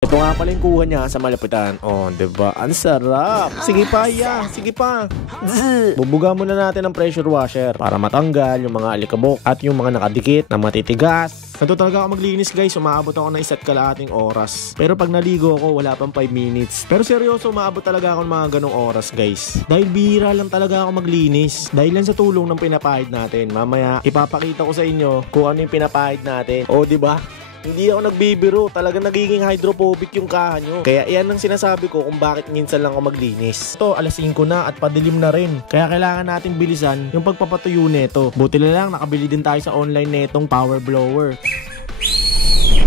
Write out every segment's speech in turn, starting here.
Ito nga pala yung kuha niya sa malapitan. Oh, diba? Ang sarap. Sige pa, ya. Sige pa. Bubuga muna natin ang pressure washer para matanggal yung mga alikabok at yung mga nakadikit na matitigas. Santo talaga ako maglinis guys. Umaabot ako ng 1.5 oras. Pero pag naligo ako, wala pang 5 minutes. Pero seryoso, umaabot talaga ako ng mga ganong oras guys. Dahil bihira lang talaga ako maglinis. Dahil lang sa tulong ng pinapahid natin. Mamaya, ipapakita ko sa inyo kung ano yung pinapahid natin. O, diba? Hindi ako nagbibiro, talaga nagiging hydrophobic yung kaha nyo. Kaya iyan ang sinasabi ko kung bakit minsan lang ako maglinis. Ito, alas 5 na at padilim na rin. Kaya kailangan natin bilisan yung pagpapatuyo neto. Buti na lang, nakabili din tayo sa online netong power blower.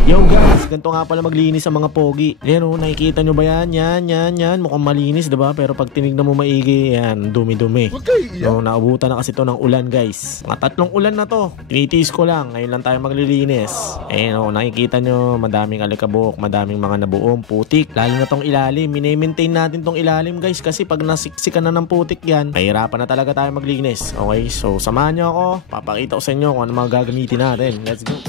Yo guys, ganito nga pala maglinis sa mga pogi. Yan o, nakikita nyo ba yan? Yan. Mukhang malinis, diba? Pero pag tinignan mo maigi, yan, dumi-dumi. Okay, yeah. So, naabutan na kasi to ng ulan guys. Mga 3 ulan na to. Tinitiis ko lang, ngayon lang tayo maglilinis. Ayan o, nakikita nyo, madaming alikabok, madaming mga nabuong putik. Lalo na tong ilalim, mini-maintain natin tong ilalim guys. Kasi pag nasiksikan na ng putik yan, mahirapan na talaga tayo maglinis. Okay, so samahan nyo ako. Papakita ko sa inyo kung ano mga gagamitin natin. Let's go.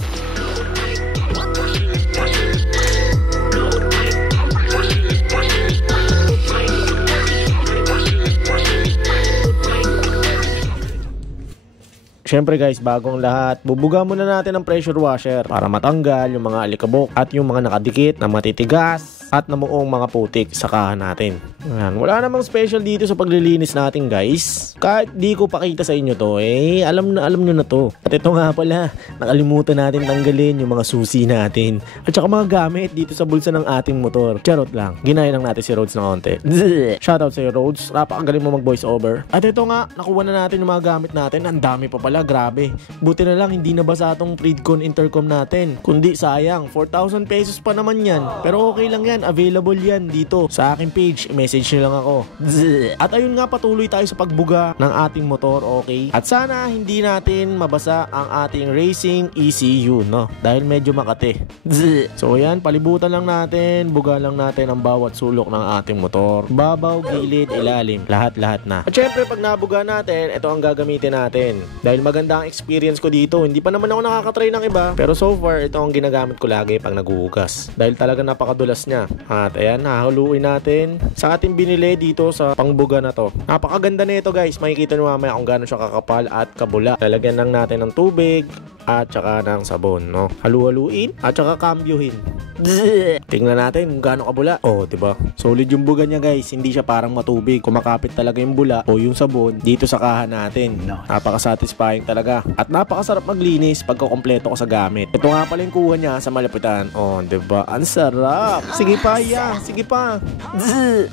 Siyempre guys, bagong lahat, bubuga muna natin ang pressure washer para matanggal yung mga alikabok at yung mga nakadikit na matitigas at namuong mga putik sa kaha natin. Ayan. Wala namang special dito sa paglilinis natin guys. Kahit di ko pakita sa inyo to, alam nyo na to. At ito nga pala, nakalimutan natin tanggalin yung mga susi natin at saka mga gamit dito sa bulsa ng ating motor. Charot lang, ginaya lang natin si Rhodes na konti. Shoutout sa'yo Rhodes, napakagaling mo mag voice over. At ito nga, nakuha na natin yung mga gamit natin. Ang dami pa pala, grabe. Buti na lang hindi nabasa itong Freedcon intercom natin. Kundi sayang, 4,000 pesos pa naman yan. Pero okay lang yan, available yan dito sa aking page. Message nyo lang ako. At ayun nga, patuloy tayo sa pagbuga ng ating motor, okay? At sana hindi natin mabasa ang ating racing ECU, no? Dahil medyo makate. So yan, palibutan lang natin, buga lang natin ang bawat sulok ng ating motor. Babaw, gilid, ilalim, lahat-lahat na. At syempre, pag nabuga natin, ito ang gagamitin natin. Dahil maganda ang experience ko dito. Hindi pa naman ako nakakatry ng iba. Pero so far, ito ang ginagamit ko lagi pag naguhugas. Dahil talaga napakadulas niya. At ayan, hahaluin natin sa ating binili dito sa pangbuga na to. Napakaganda nito guys. Makikita nyo mamaya kung gaano siya kakapal at kabula. Lalagyan lang natin ng tubig at saka ng sabon, no? Halu-haluin at saka kambyuhin. Tingnan natin kung gaano kabula. Oh, diba? Solid yung buga niya guys. Hindi siya parang matubig. Kumakapit talaga yung bula o yung sabon dito sa kaha natin. Napaka-satisfying talaga. At napakasarap maglinis pagka kompleto ko sa gamit. Ito nga pala yung kuha niya sa malapitan. Oh, diba? Ang sarap. Sige pa, ya. Sige pa.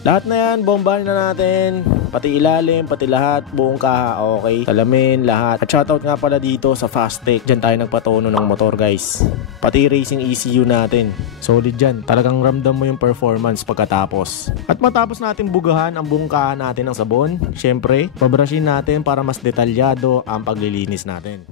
Lahat na yan, bombahin na natin. Pati ilalim, pati lahat, buong kaha, okay? Salamin, lahat. At shoutout nga pala dito sa Fastech. Diyan tayo nagpatono ng motor guys. Pati racing ECU natin. Solid dyan. Talagang ramdam mo yung performance pagkatapos. At matapos natin bugahan ang buong kaha natin ng sabon, syempre, pabrushin natin para mas detalyado ang paglilinis natin.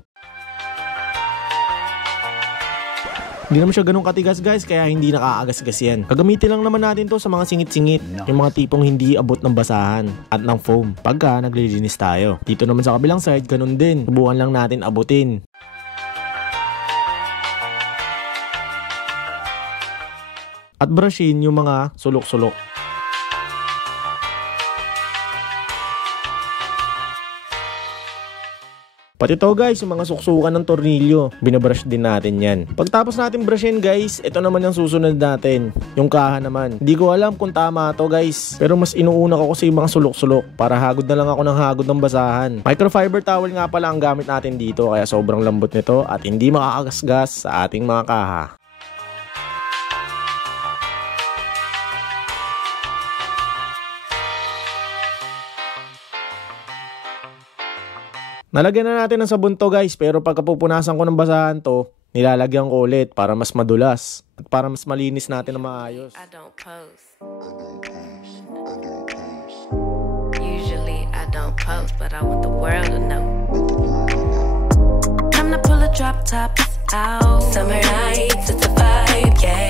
Hindi naman siya ganun katigas guys, kaya hindi nakaagas-gas yan. Gagamitin lang naman natin to sa mga singit-singit. Yung mga tipong hindi abot ng basahan at ng foam pagka naglilinis tayo. Dito naman sa kabilang side, ganun din. Subukan lang natin abutin. At brushin yung mga sulok-sulok. Pati to guys, yung mga suksukan ng tornilyo, binabrush din natin yan. Pagtapos natin brushin guys, ito naman yung susunod natin. Yung kaha naman. Hindi ko alam kung tama to guys. Pero mas inuuna ko kasi yung mga sulok-sulok para hagod na lang ako ng hagod ng basahan. Microfiber towel nga pala ang gamit natin dito kaya sobrang lambot nito at hindi makakagasgas sa ating mga kaha. Nalagyan na natin ng sabon to guys, pero pagka pupunasan ko ng basahan to, nilalagyan ko ulit para mas madulas at para mas malinis natin na maayos. Usually I don't post, but I want the world to know. Time to pull the drop tops out. Summer nights, it's a vibe, yeah.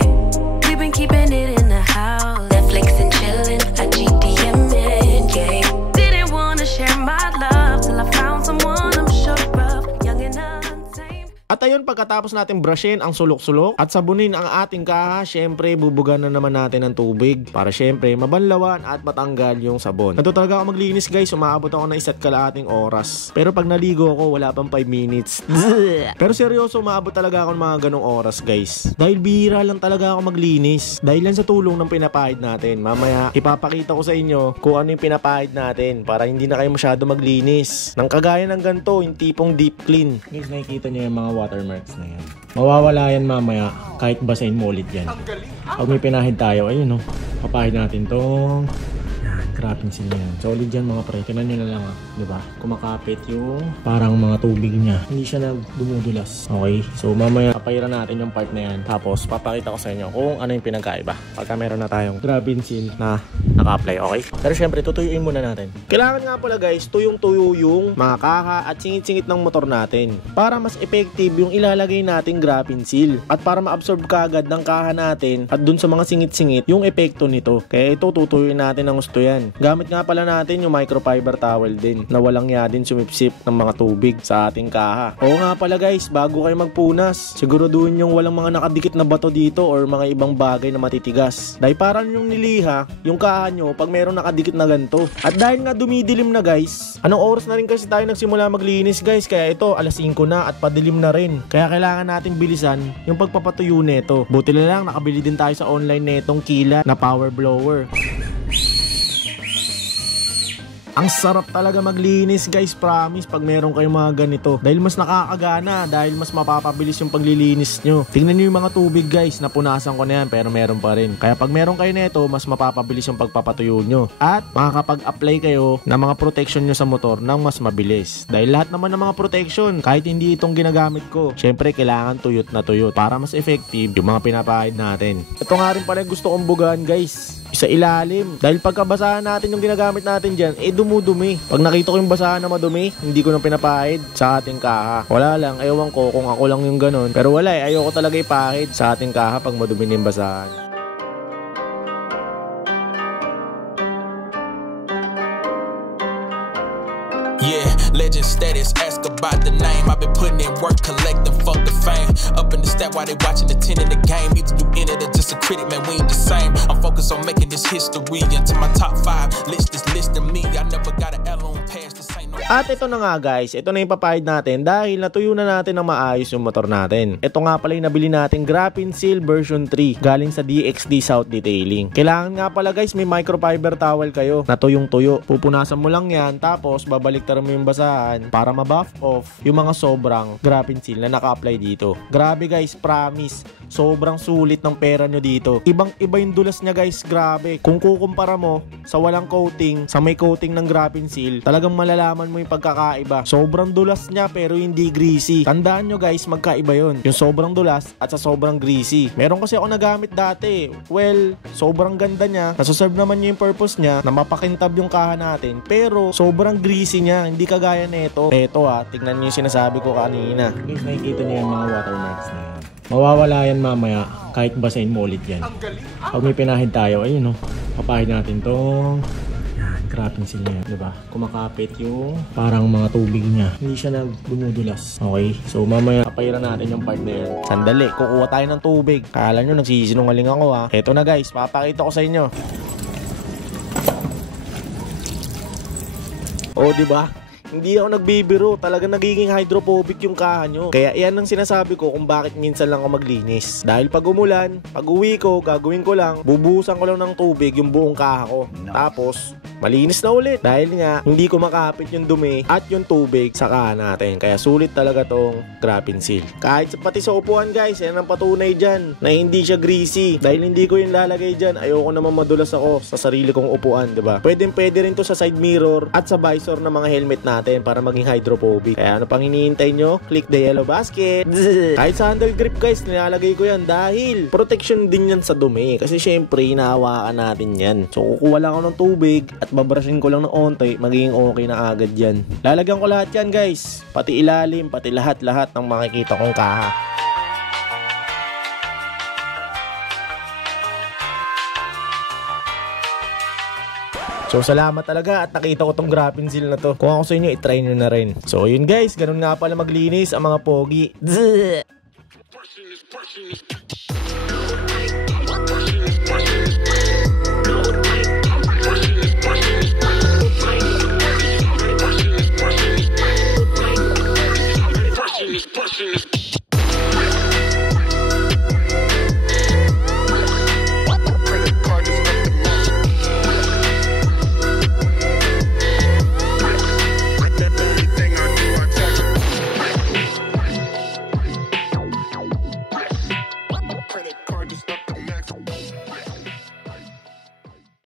We've been keeping it in the house. Netflix and chillin', I GDM in, yeah. Didn't wanna share my love till I found someone I'm sure of, young and untamed. At At ayun, pagkatapos natin brushin ang sulok-sulok at sabunin ang ating kaha, syempre bubugan na naman natin ng tubig para syempre mabanlawan at matanggal yung sabon. Ito talaga ako maglinis guys, umaabot ako ng 1.5 oras. Pero pag naligo ako, wala pang 5 minutes. Pero seryoso, umaabot talaga ako ng mga ganong oras guys. Dahil bihira lang talaga ako maglinis. Dahil lang sa tulong ng pinapahid natin. Mamaya, ipapakita ko sa inyo kung ano yung pinapahid natin para hindi na kayo masyado maglinis. Nang kagaya ng ganito, yung tipong deep clean. Guys, nakikita nyo yung mga watermarks na yan. Mawawala yan mamaya kahit basahin mo ulit yan. Pag may pinahid tayo, ayun no. Papahid natin tong graphing seal yan. Solid yan mga pre. Tignan nyo na lang diba? Kumakapit yung parang mga tubig niya. Hindi siya nagdumudulas. Okay? So mamaya papahiran natin yung part na yan. Tapos papakita ko sa inyo kung ano yung pinagkaiba. Pagka meron na tayong graphing seal na naka-apply. Okay? Pero syempre tutuyuin muna natin. Kailangan nga pala guys, tuyong-tuyo yung mga kaha at singit-singit ng motor natin. Para mas effective yung ilalagay nating graphing seal. At para ma-absorb kaagad ng kaha natin at dun sa mga singit-singit yung epekto nito. Kaya ito tutuyuin natin ng gusto yan. Gamit nga pala natin yung microfiber towel din na walang din sumipsip ng mga tubig sa ating kaha. Oo nga pala guys, bago kayo magpunas, siguraduhin yung walang mga nakadikit na bato dito or mga ibang bagay na matitigas. Dahil parang yung niliha, yung kaha nyo pag meron nakadikit na ganito. At dahil nga dumidilim na guys, anong oras na rin kasi tayo nagsimula maglinis guys, kaya ito alas 5 na at padilim na rin. Kaya kailangan natin bilisan yung pagpapatuyo neto. Buti na lang nakabili din tayo sa online netong Kila na power blower. Ang sarap talaga maglinis guys, promise pag meron kayong mga ganito. Dahil mas nakakagana, dahil mas mapapabilis yung paglilinis nyo. Tingnan nyo yung mga tubig guys, napunasan ko na yan pero meron pa rin. Kaya pag meron kayo nito, mas mapapabilis yung pagpapatuyo nyo. At makakapag-apply kayo ng mga protection nyo sa motor ng mas mabilis. Dahil lahat naman ng mga protection, kahit hindi itong ginagamit ko, syempre kailangan tuyot na tuyot para mas effective yung mga pinapahid natin. Ito nga rin pala gusto kong bugaan guys, sa ilalim. Dahil pagkabasahan natin yung ginagamit natin dyan, dumudumi. Pag nakita ko yung basahan na madumi, hindi ko na pinapahid sa ating kaha. Wala lang, ewan ko kung ako lang yung ganun. Pero wala ayoko talaga ipahid sa ating kaha pag madumi yung basahan. Yeah, legend status, ask about the name. I've been putting in work, collecting, fuck the fame. Up in the stat while they watching the 10 in the game. Either you in it or just a critic, man, we ain't the same. I'm focused on making this history into my top 5. List is listing me, I never got an L on pass. This ain't no... At ito na nga guys, ito na yung papahid natin dahil natuyo na natin ng maayos yung motor natin. Ito nga pala yung nabili natin graphing seal version 3 galing sa DXD South Detailing. Kailangan nga pala guys, may microfiber towel kayo na tuyong-tuyo. Pupunasan mo lang yan, tapos babaliktaran mo yung basahan para ma-buff off yung mga sobrang graphing seal na naka-apply dito. Grabe guys, promise, sobrang sulit ng pera nyo dito. Ibang-iba yung dulas niya guys, grabe. Kung kukumpara mo sa walang coating, sa may coating ng graphing seal, talagang malalaman mo yung pagkakaiba. Sobrang dulas niya pero hindi greasy. Tandaan nyo guys, magkaiba yun. Yung sobrang dulas at sa sobrang greasy. Meron kasi ako nagamit dati. Well, sobrang ganda niya. Nasuserve naman niya yung purpose niya na mapakintab yung kaha natin. Pero sobrang greasy niya. Hindi kagaya nito. Eto tignan niyo yung sinasabi ko kanina. Guys, nakikita niyo yung mga watermarks na yan. Mawawala yan mamaya kahit basahin mo ulit yan. Pag may pinahid tayo, ayun no. Papahid natin tong graphing seal niya, diba? Kumakapit yung parang mga tubig niya. Hindi siya nagdumudulas. Okay? So mamaya papahiran natin yung part na yan. Sandali, kukuha tayo ng tubig. Kala nyo nagsisinungaling ako ha. Eto na guys, papakita ko sa inyo. Oh, diba? Hindi ako nagbibiro, talaga nagiging hydrophobic yung kaha nyo. Kaya yan ang sinasabi ko kung bakit minsan lang ako maglinis. Dahil pag umulan, pag uwi ko, gagawin ko lang, bubuhusan ko lang ng tubig yung buong kaha ko. Tapos malinis na ulit dahil nga hindi ko makapit yung dumi at yung tubig sa kaha natin. Kaya sulit talaga tong graphing seal. Kahit pati sa upuan guys, yan ang patunay dyan na hindi siya greasy. Dahil hindi ko yung lalagay dyan, ayoko naman madulas ako sa sarili kong upuan, diba? Pwede rin to sa side mirror at sa visor ng mga helmet natin para maging hydrophobic. Kaya ano pang hinihintay nyo? Click the yellow basket. Kahit sa handle grip guys, nilalagay ko yan dahil protection din yan sa dumi. Kasi syempre, hinahawakan natin yan. So kukuha lang ako ng tubig at babrushin ko lang ng onte, magiging okay na agad yan. Lalagyan ko lahat yan guys, pati ilalim, pati lahat ng makikita kong kaha. So salamat talaga at nakita ko tong graphing seal na to. Kung ako sa inyo, itry nyo na rin. So yun guys, ganun nga pala maglinis ang mga pogi.